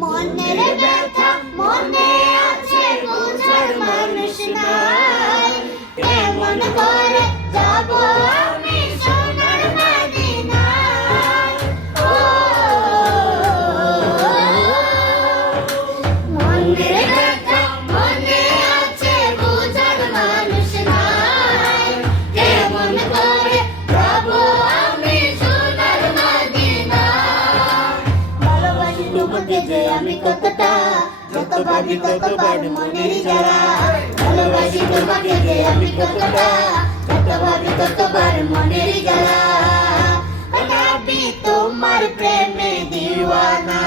মনের ব্যথা মনে আছে বুঝার মানুষ নাই, কেমন করে যাব আমি সোনার মদিনায়। ও মনের ব্যথা মনে আছে বুঝার মানুষ নাই, কেমন করে যাব আমি সোনার মদিনায়। ভালোবাসি তোমাকে যে আমি কতটা, যত ভাবি ততবার মনের জ্বালা। ভালোবাসি তোমাকে যে আমি কতটা, যত ভাবি ততবার মনের জ্বালা। আমি তোমার প্রেমে দিওয়ানা।